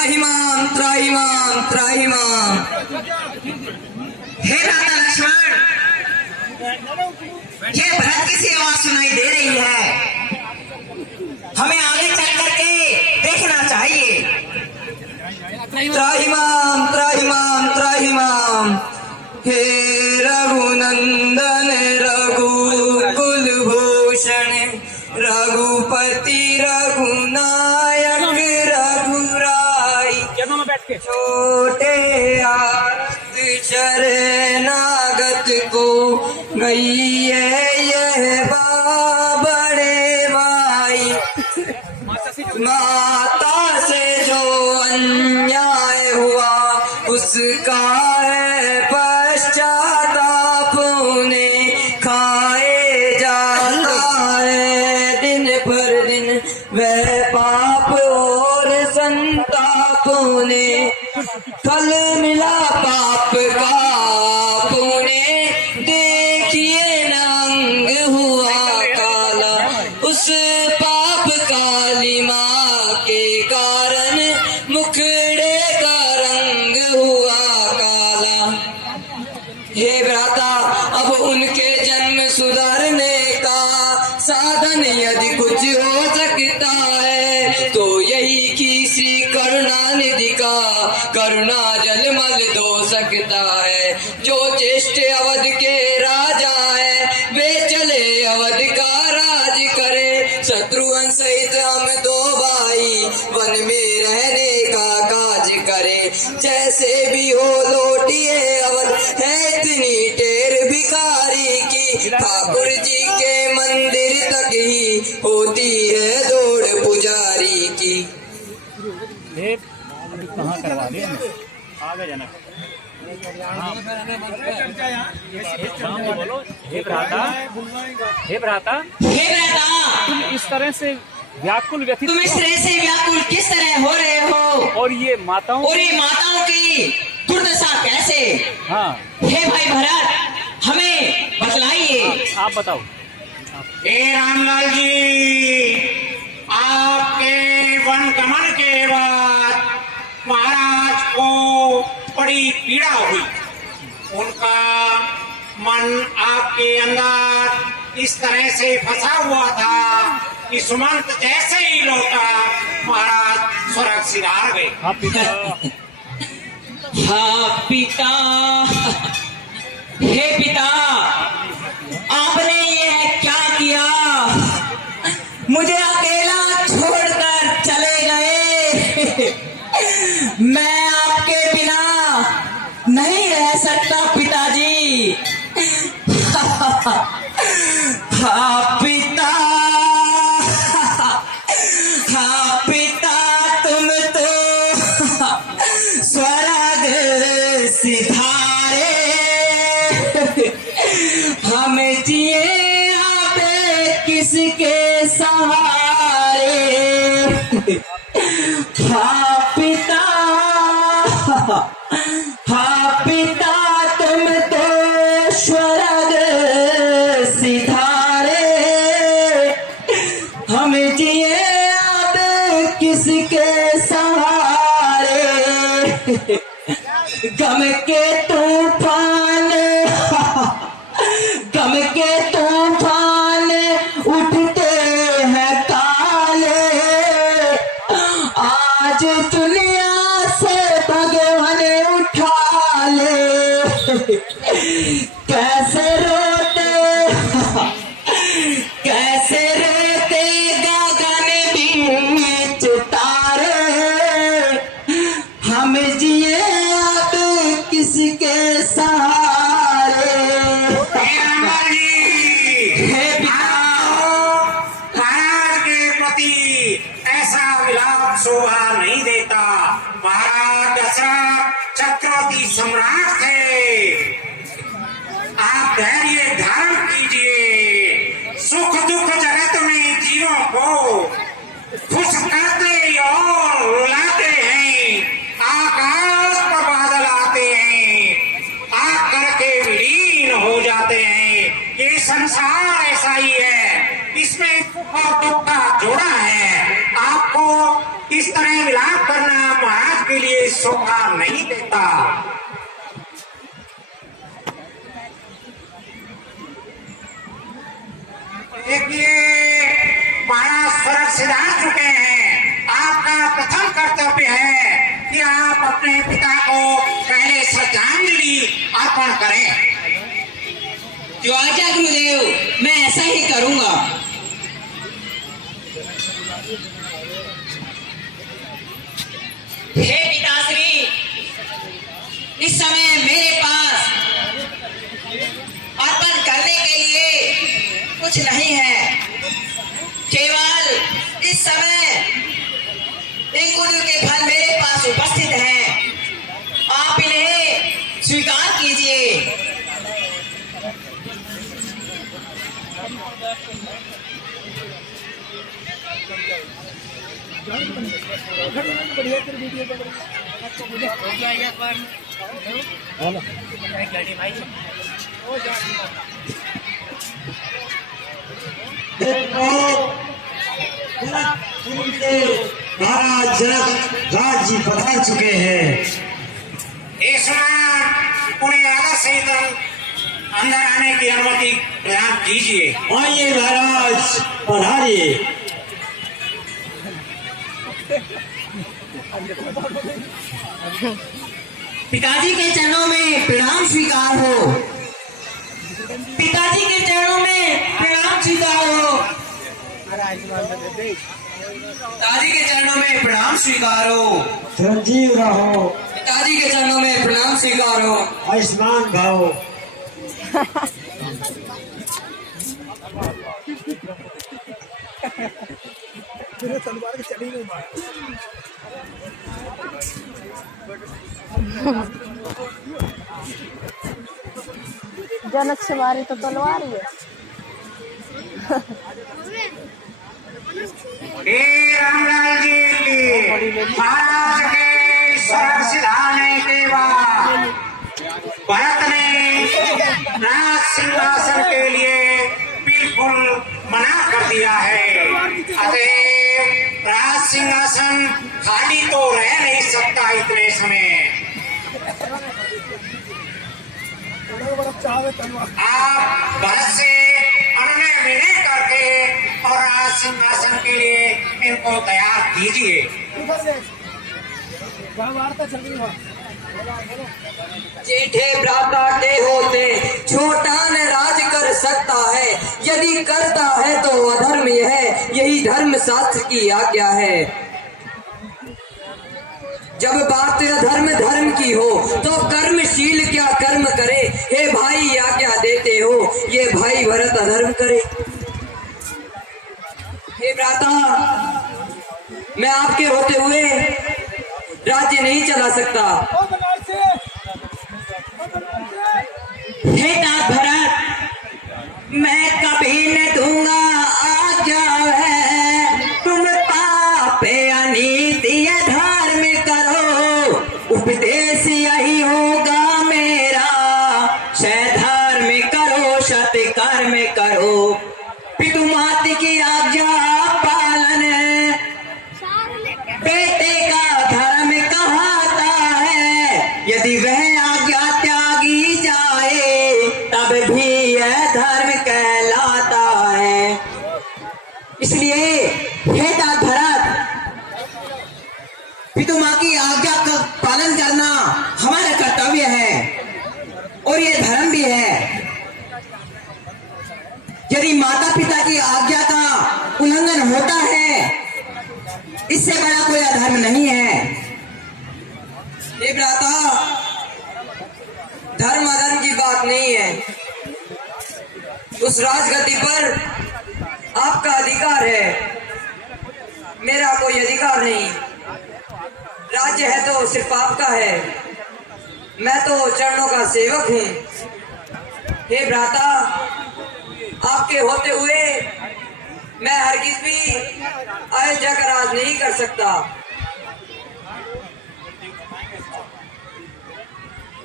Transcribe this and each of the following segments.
त्राहिमाम त्राहिमाम त्राहिमाम। हे राजा लक्ष्मण, ये भरत की सी आवाज सुनाई दे रही है, हमें आगे चल करके देखना चाहिए। त्राहिमाम त्राहिमाम त्राहिमाम। हे रघुनंदन रघुकुल भूषण रघुपति रघुनायक रघुराई छोटे आरत शरणागत को गई है यह बड़े भाई। माता से जो अन्याय हुआ उसका है पश्चाताप उन्हें खाए जाता है दिन पर दिन वह पाप और संताप उन्हें फल मिला पाप का पुण्य देखिए नंग हुआ काला उस पाप काली माँ के कारण मुखड़े का रंग हुआ काला। हे भ्राता अब उनके जन्म सुधारने का साधन यदि कुछ हो सकता है तो यही कि श्री करुणानिधि का करुणा जल मल धो सकता है। जो ज्येष्ठ अवध के राजा है वे चले अवध का राज करे। शत्रुघ्न सहित हम दो भाई वन में रहने का काज करे। जैसे भी हो लौटिए अवध है इतनी टेर भिखारी की। ठाकुर जी के मंदिर तक ही होती है दौड़ पुजारी की। कहाँ करवा दिए आगे जाना। बोलो हे भ्राता, हे भ्राता, हे भ्राता, तुम इस तरह से व्याकुल व्यथित, तुम इस तरह से व्याकुल किस तरह हो रहे हो? और ये माताओं की दुर्दशा कैसे? हाँ हे भाई भरत, हमें बतलाइए। आप बताओ। हे रामलाल जी, आपके वन गमन के बाद महाराज को बड़ी पीड़ा हुई। उनका मन आपके अंदर इस तरह से फंसा हुआ था कि सुमंत जैसे ही लौटा महाराज स्वर्ग सिधार गए। हाँ पिता, हाँ पिता, हे पिता, आपने ये क्या किया? मुझे अकेला छोड़कर चले गए। मैं आपके बिना नहीं रह सकता पिताजी। हाँ पिता, हाँ पिता, तुम तो स्वर्ग सिधारे, हम जिए अब किसके सहारे। हाँ पिता, हाँ पिता, तुम तो स्वर्ग सिधारे, हम जिए अब किसके सहारे। गम के तूफान, गम के तूफान उठते हैं काले, आज दुनिया से भगवान उठा ले। कैसे रोते, कैसे रोते गगन बीच तारे, हम जिए अब किसके सहारे। हे महाराज के प्रति ऐसा विलाप शोभा नहीं देता। महाराज दशरथ चक्रवर्ती सम्राट थे। आप धैर्य धारण कीजिए। सुख दुख जगत में जीवों को खुश करते और रुलाते हैं। आकाश पर बादल आते हैं, आकर के विलीन हो जाते हैं। ये संसार ऐसा ही है, इसमें सुख और दुख का जोड़ा है। आपको इस तरह विलाप करना महाराज के लिए शोभा नहीं देता। देखिए महाराज स्वर्ग सिधा चुके हैं। आपका प्रथम कर्तव्य है कि आप अपने पिता को पहले श्रद्धांजलि अर्पण करें। जो आज्ञा गुरुदेव, मैं ऐसा ही करूंगा। हे पिताश्री, इस समय मेरे पास अर्पण करने के लिए कुछ नहीं है। केवल इस समय इन गुरु के फल मेरे पास उपस्थित हैं। आप इन्हें स्वीकार कीजिए। महाराज जनक राज जी पधार चुके हैं। इस समय उन्हें आदर सहित अंदर आने की अनुमति प्रदान कीजिए। आइए महाराज पधारिए। पिताजी के चरणों में प्रणाम स्वीकार हो। पिताजी के चरणों में प्रणाम स्वीकार हो। पिताजी के चरणों में प्रणाम स्वीकार हो। चिरंजीव रहो, पिताजी के चरणों में प्रणाम स्वीकार हो। आयुष्मान भव। जनक से मारी तो तलवार ही है। रामलाल जी की महाराज के स्वर्ग सिधाने के बाद भरत ने राज सिंहासन के लिए बिल्कुल मना कर दिया है। अतः राज सिंहासन खाली तो रह नहीं सकता इतने समय। आप भरत से अनुनय विनय करके और राज सिंहासन के लिए इनको तैयार कीजिए। जेठे भ्राता के होते छोटा न राज कर सकता है। यदि करता है तो अधर्म है, यही धर्म शास्त्र की आज्ञा है। जब बात धर्म धर्म की हो तो कर्मशील क्या कर्म करे। हे भाई आज्ञा देते हो, ये भाई भरत अधर्म करे। हे भ्राता, मैं आपके होते हुए राज्य नहीं चला सकता। हे तात भरत, मैं कभी न दूंगा आज्ञा है। तुम पाप अनीति धर्म करो, उपदेश यही होगा मेरा। शय धर्म करो, सत कर्म करो, पितु मात की आज्ञा पालन बेटे का धर्म कहाता है। यदि वह आज्ञा त्यागी जाए तब भी यह धर्म कहलाता है। इसलिए हे तात भरत, पितु माँ की आज्ञा का पालन करना हमारा कर्तव्य है और ये धर्म भी है। यदि माता पिता की आज्ञा का उल्लंघन होता है, इससे बड़ा कोई अधर्म नहीं है। हे भ्राता, धर्म अधर्म की बात नहीं है। उस राजगद्दी पर आपका अधिकार है, मेरा कोई अधिकार नहीं। राज्य है तो सिर्फ आपका है, मैं तो चरणों का सेवक हूँ। हे भ्राता, आपके होते हुए मैं हरगिज भी अयोध्या का राज नहीं कर सकता।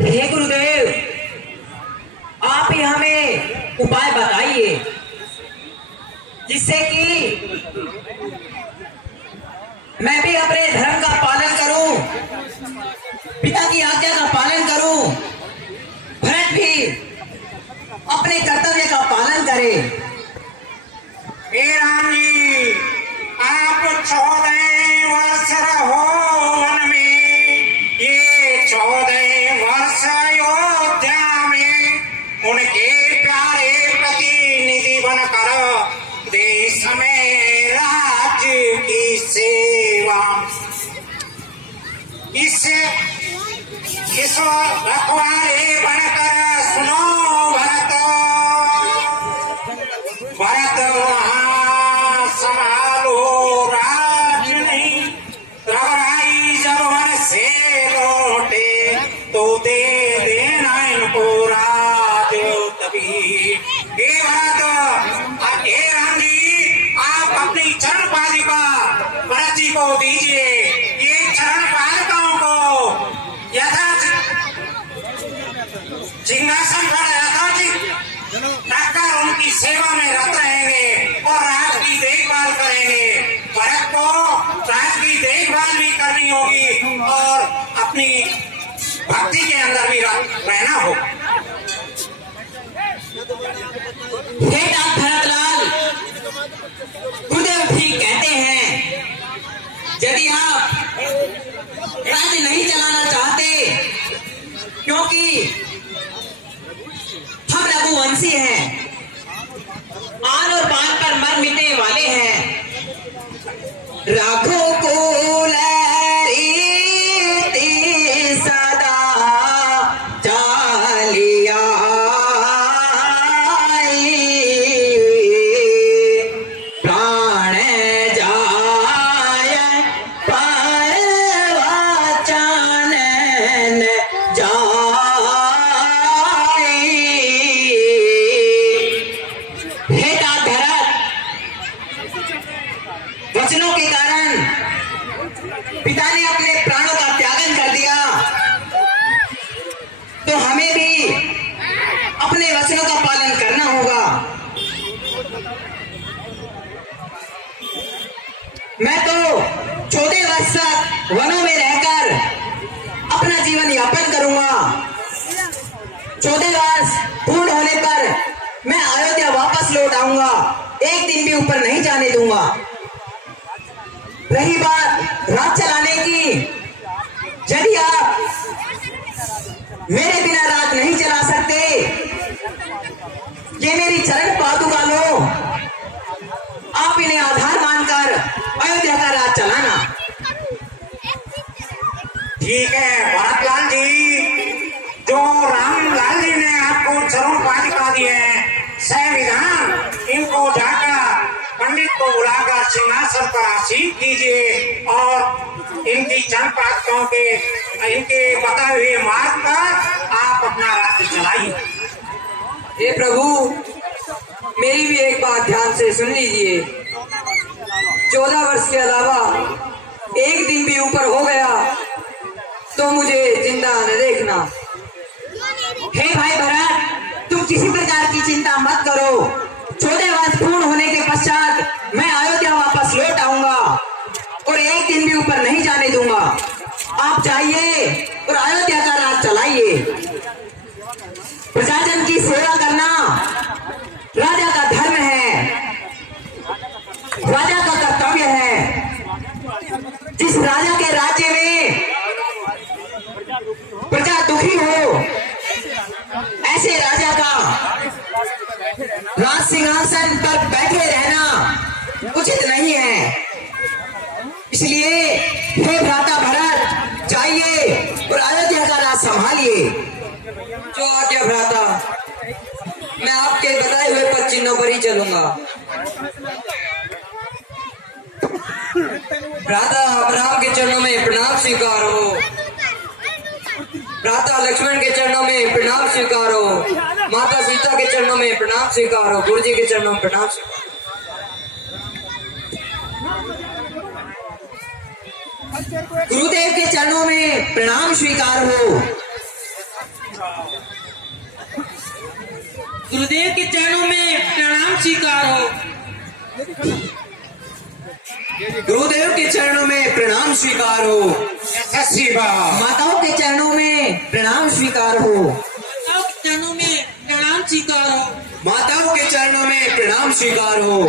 हे गुरुदेव, आप ही हमें उपाय बताइए जिससे कि मैं भी अपने धर्म का पालन करूं, पिता की आज्ञा का पालन करूं, भरत भी अपने कर्तव्य का पालन करे। हे राम जी, आप 14 वर्ष रहो वन में, ये 14 वर्ष अयोध्या में उनके प्यारे प्रतिनिधि बनकर देश में राज्य की सेवा। इस रखवाले बनकर सुनो भरत, भरत वहाँ संभालो राज नहीं, रघुराई जब वन से लौटे तो दे देना इनको राज तभी। हे भरत और हे राम जी, आप अपनी चरण पालिका भरत जी को दीजिए। ये चरण पालिकाओं को सिंहासन पर यथाचित रखकर उनकी सेवा में रत रहेंगे और राज की देखभाल करेंगे। भरत को राज की देखभाल भी करनी होगी और अपनी भक्ति के अंदर भी रहना होगा। हे डॉक्टर भरतलाल, गुरुदेव ठीक कहते हैं, यदि आप राज्य नहीं चलाना चाहते, क्योंकि हम रघुवंशी हैं, आन और बान पर मर मिटने वाले हैं। रघुकुल रीति सदा चालिया, प्राण जाय पर वचन जाय। हे भरत, वचनों के कारण पिता ने अपने प्राणों का त्यागन कर दिया, तो हमें भी अपने वचनों का पालन करना होगा। मैं तो 14 वर्ष तक वनों में रहकर अपना जीवन यापन करूंगा। 14 वर्ष पूर्ण होने पर मैं अयोध्या वापस लौट आऊंगा, एक दिन भी ऊपर नहीं जाने दूंगा। रही बात राज चलाने की, यदि आप मेरे बिना राज नहीं चला सकते, ये मेरी चरण पादुका लो, आप इन्हें आधार मानकर अयोध्या का राज चलाना। ठीक है भरतलाल जी, जो रामलाल जी ने आपको चरण पालिका दी है, संविधान इनको जाकर पंडित को बुलाकर सिंहासन पर आसीन कीजिए और इनकी चरण पालिकाओं के इनके बताए हुए मार्ग पर आप अपना राज्य चलाइए। हे प्रभु, मेरी भी एक बात ध्यान से सुन लीजिए। 14 वर्ष के अलावा एक दिन भी ऊपर हो गया तो मुझे जिंदा न देखना। हे भाई भरत, तुम किसी प्रकार की चिंता मत करो। 14 वर्ष पूर्ण होने के पश्चात मैं अयोध्या वापस लौट आऊंगा और एक दिन भी ऊपर नहीं जाने दूंगा। आप जाइए और अयोध्या का राज चलाइए। प्रजाजन की सेवा करना राजा का धर्म है, राजा का कर्तव्य है। जिस राजा के राज्य में प्रजा दुखी हो, ऐसे राजा का राज सिंहासन पर बैठे रहना उचित नहीं है। इसलिए हे भ्राता भरत, जाइए और अयोध्या का राज संभालिए। जो आज्ञा भ्राता, मैं आपके बताए हुए पद चिन्हों पर ही चलूंगा। भ्राता अब्राहम के चरणों में प्रणाम स्वीकार हो, भ्राता लक्ष्मण के चरणों में प्रणाम स्वीकार हो, माता सीता के चरणों में प्रणाम स्वीकार हो, गुरु जी के चरणों में प्रणाम स्वीकार। गुरुदेव के चरणों में प्रणाम स्वीकार हो। गुरुदेव के चरणों में प्रणाम स्वीकार हो। गुरुदेव के चरणों में प्रणाम स्वीकार हो। यशस्वी भव। माताओं के चरणों में प्रणाम स्वीकार हो। चरणों में प्रणाम स्वीकार हो। माताओं के चरणों में प्रणाम स्वीकार हो।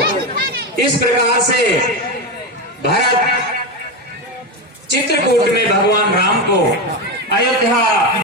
इस प्रकार से भरत चित्रकूट में भगवान राम को अयोध्या